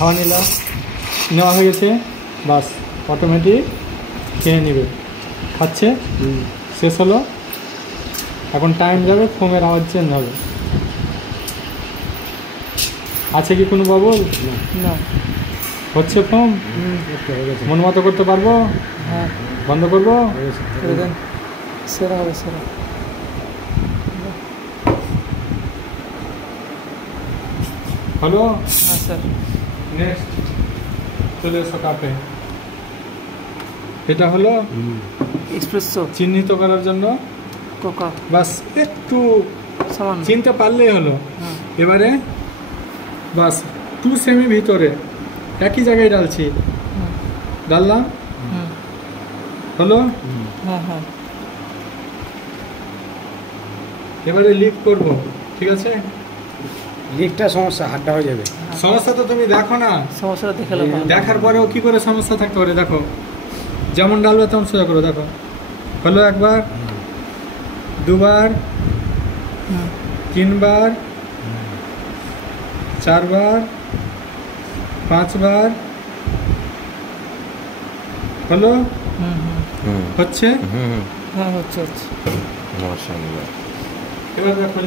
খাওয়া নেওয়া হয়ে গেছে, বাস অটোমেটিক খেয়ে নেবে। খাচ্ছে, শেষ হলো। এখন টাইম যাবে, ফোমের আওয়াজ চেঞ্জ হবে। আছে কি কোনো বাবুল? না। হচ্ছে ফোম? মন মতো করতে পারবো? হ্যাঁ। বন্ধ করবো? সেরা হবে, সেরা। হলো? হ্যাঁ স্যার। নেক্সট চলে এসো কাপে। এটা হলো এক্সপ্রেসো চিহ্নিত করার জন্য কোকা, বাস একটু সামান্য চিনতে পারলেই হলো। হ্যাঁ। এবারে বাস 2 সেমি ভিতরে একই জায়গায় ডালছি, ডাললাম, হলো। হ্যাঁ হ্যাঁ। এবারে লিক করব, ঠিক আছে? লিকটা সমস্যা, হাড্ডা হয়ে যাবে। সমস্যা তো তুমি দেখো না, সমস্যাটা দেখালে ভালো। দেখার পরেও কি করে সমস্যা থাকতে পারে দেখো। যেমন ডালবে তেমন সোজা করো, দেখো। হলো একবার, দুবার, 3 বার, 4 বার, 5 বার, হলো। হচ্ছে, হ্যাঁ হচ্ছে। মাশাআল্লাহ। এবার দেখো